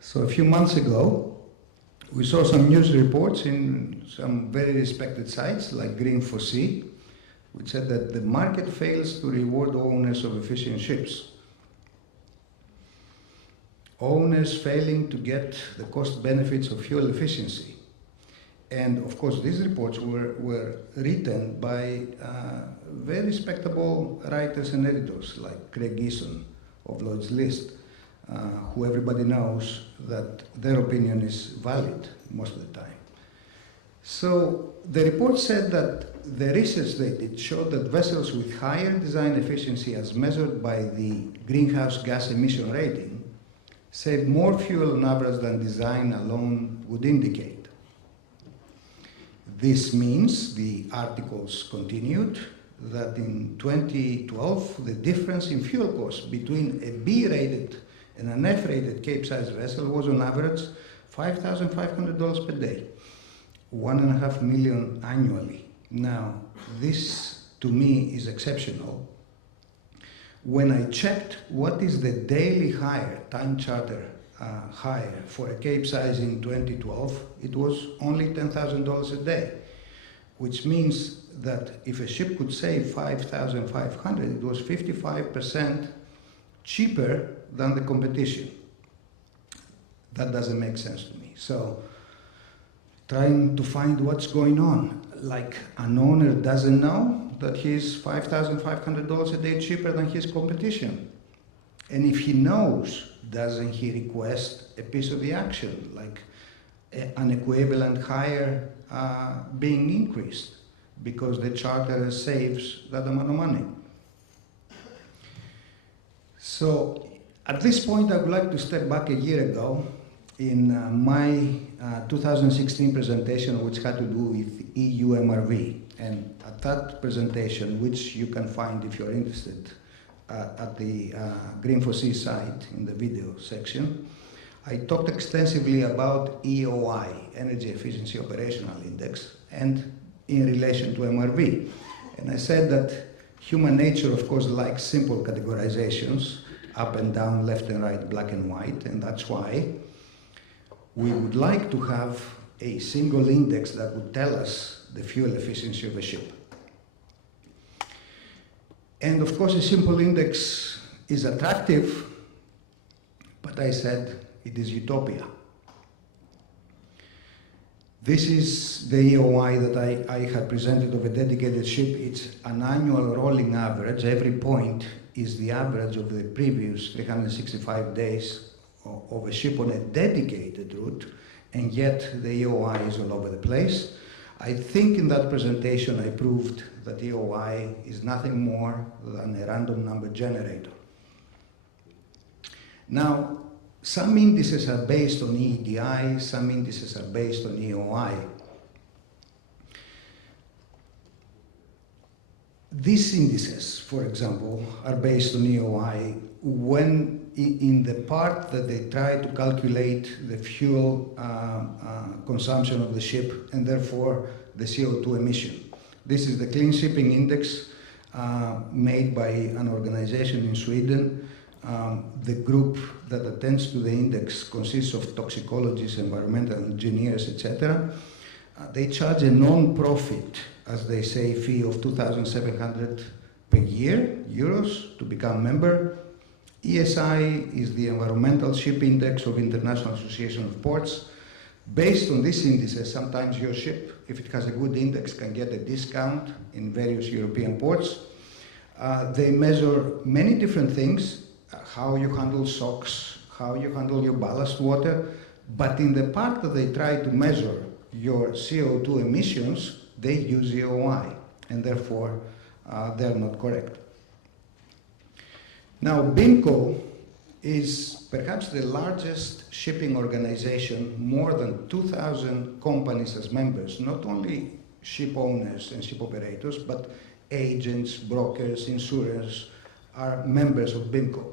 So a few months ago, we saw some news reports in some very respected sites like GREEN4SEA, which said that the market fails to reward owners of efficient ships. Owners failing to get the cost benefits of fuel efficiency. And of course, these reports were written by very respectable writers and editors like Craig Eason of Lloyd's List, who everybody knows that their opinion is valid most of the time. So the report said that the research they did showed that vessels with higher design efficiency as measured by the greenhouse gas emission rating save more fuel on average than design alone would indicate. This means, the articles continued, that in 2012 the difference in fuel costs between a B-rated and an F-rated Cape-size vessel was on average $5,500 per day, $1.5 million annually. Now, this to me is exceptional. When I checked what is the daily hire, time charter hire for a Cape-size in 2012, it was only $10,000 a day, which means that if a ship could save $5,500, it was 55% cheaper than the competition. That doesn't make sense to me. So, trying to find what's going on. Like, an owner doesn't know that he's $5,500 a day cheaper than his competition. And if he knows, doesn't he request a piece of the action, like an equivalent hire being increased because the charterer saves that amount of money? So at this point, I would like to step back a year ago in my 2016 presentation, which had to do with EU MRV. And at that presentation, which you can find if you're interested at the GREEN4SEA site in the video section, I talked extensively about EEOI, Energy Efficiency Operational Index, and in relation to MRV. And I said that human nature, of course, likes simple categorizations, up and down, left and right, black and white, and that's why we would like to have a single index that would tell us the fuel efficiency of a ship. And of course, a simple index is attractive, but I said it is utopia. This is the EEOI that I had presented of a dedicated ship. It's an annual rolling average. Every point is the average of the previous 365 days of a ship on a dedicated route, and yet the EEOI is all over the place. I think in that presentation I proved that EEOI is nothing more than a random number generator. Now, some indices are based on EEDI, some indices are based on EEOI. These indices, for example, are based on EEOI when in the part that they try to calculate the fuel consumption of the ship and therefore the CO2 emission. This is the Clean Shipping Index made by an organization in Sweden. The group that attends to the index consists of toxicologists, environmental engineers, etc. They charge a non-profit, as they say, fee of 2,700 per year, euros, to become member. ESI is the Environmental Ship Index of International Association of Ports. Based on these indices, sometimes your ship, if it has a good index, can get a discount in various European ports. They measure many different things, how you handle SOx, how you handle your ballast water, but in the part that they try to measure your CO2 emissions, they use EEOI, and therefore they're not correct. Now, BIMCO is perhaps the largest shipping organization, more than 2,000 companies as members, not only ship owners and ship operators, but agents, brokers, insurers are members of BIMCO.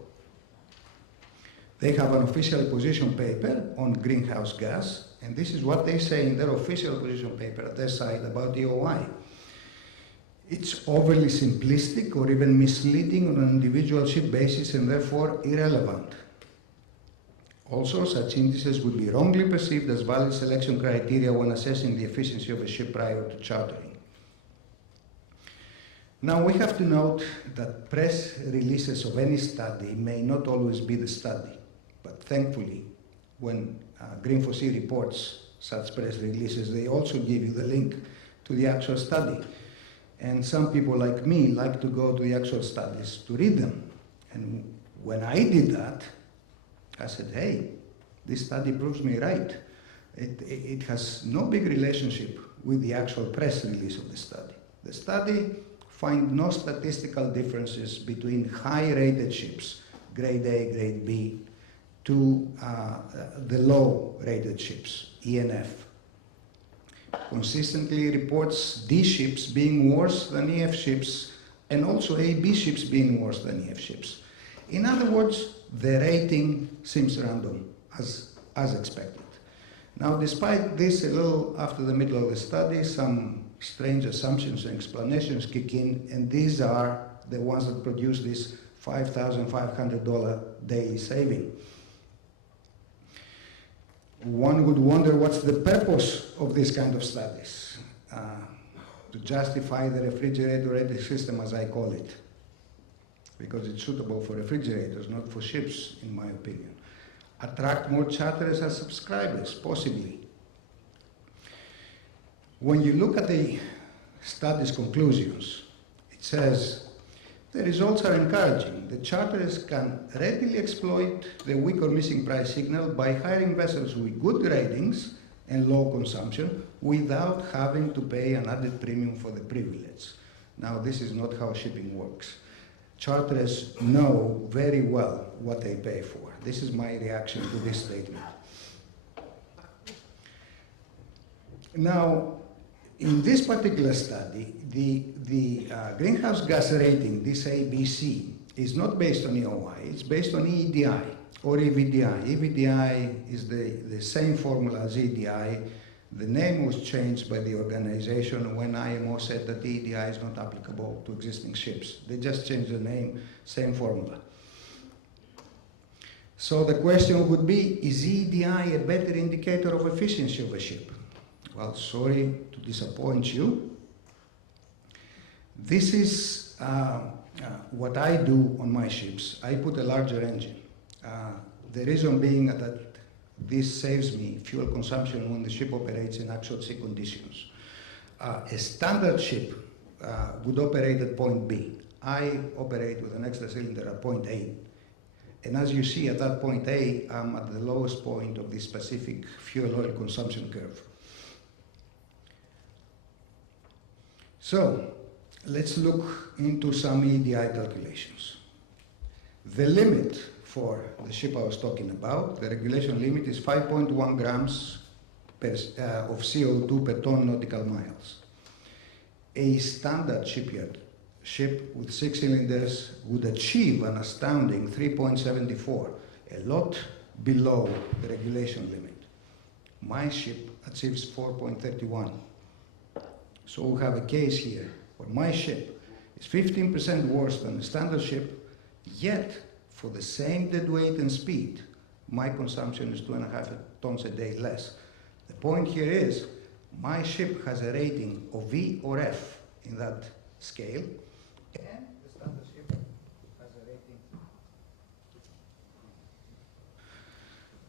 They have an official position paper on greenhouse gas, and this is what they say in their official position paper at their site about EEOI. It's overly simplistic or even misleading on an individual ship basis and therefore irrelevant. Also, such indices would be wrongly perceived as valid selection criteria when assessing the efficiency of a ship prior to chartering. Now, we have to note that press releases of any study may not always be the study, but thankfully, when GREEN4SEA reports such press releases, they also give you the link to the actual study. And some people like me like to go to the actual studies to read them. And when I did that, I said, hey, this study proves me right. It has no big relationship with the actual press release of the study. The study finds no statistical differences between high-rated ships, grade A, grade B, to the low-rated ships, E and F. Consistently reports D ships being worse than EF ships, and also AB ships being worse than EF ships. In other words, the rating seems random, as expected. Now, despite this, a little after the middle of the study, some strange assumptions and explanations kick in, and these are the ones that produce this $5,500 daily saving. One would wonder what's the purpose of this kind of studies, to justify the refrigerator rating system, as I call it, because it's suitable for refrigerators, not for ships, in my opinion. Attract more charterers as subscribers, possibly. When you look at the study's conclusions, it says, the results are encouraging. The charterers can readily exploit the weak or missing price signal by hiring vessels with good ratings and low consumption without having to pay an added premium for the privilege. Now, this is not how shipping works. Charterers know very well what they pay for. This is my reaction to this statement. Now, in this particular study, the greenhouse gas rating, this ABC, is not based on EEOI, it's based on EEDI or EVDI. EVDI is the same formula as EEDI. The name was changed by the organization when IMO said that EEDI is not applicable to existing ships. They just changed the name, same formula. So the question would be, is EEDI a better indicator of efficiency of a ship? Well, sorry to disappoint you. This is what I do on my ships. I put a larger engine. The reason being that this saves me fuel consumption when the ship operates in actual sea conditions. A standard ship would operate at point B. I operate with an extra cylinder at point A. And as you see at that point A, I'm at the lowest point of the specific fuel oil consumption curve. So, let's look into some EEDI calculations. The limit for the ship I was talking about, the regulation limit is 5.1 grams of CO2 per ton nautical miles. A standard shipyard ship with 6 cylinders would achieve an astounding 3.74, a lot below the regulation limit. My ship achieves 4.31. So we have a case here where my ship is 15% worse than a standard ship, yet for the same dead weight and speed, my consumption is 2.5 tons a day less. The point here is, my ship has a rating of V or F in that scale, and the standard ship has a rating.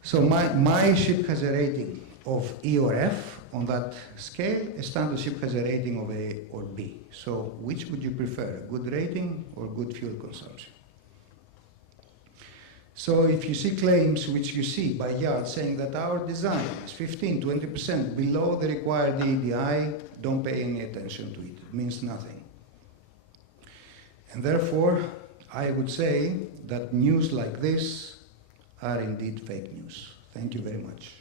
So my ship has a rating of E or F on that scale. A standard ship has a rating of A or B. So which would you prefer, a good rating or good fuel consumption? So if you see claims which you see by yard saying that our design is 15–20% below the required EEDI, don't pay any attention to it. It means nothing. And therefore, I would say that news like this are indeed fake news. Thank you very much.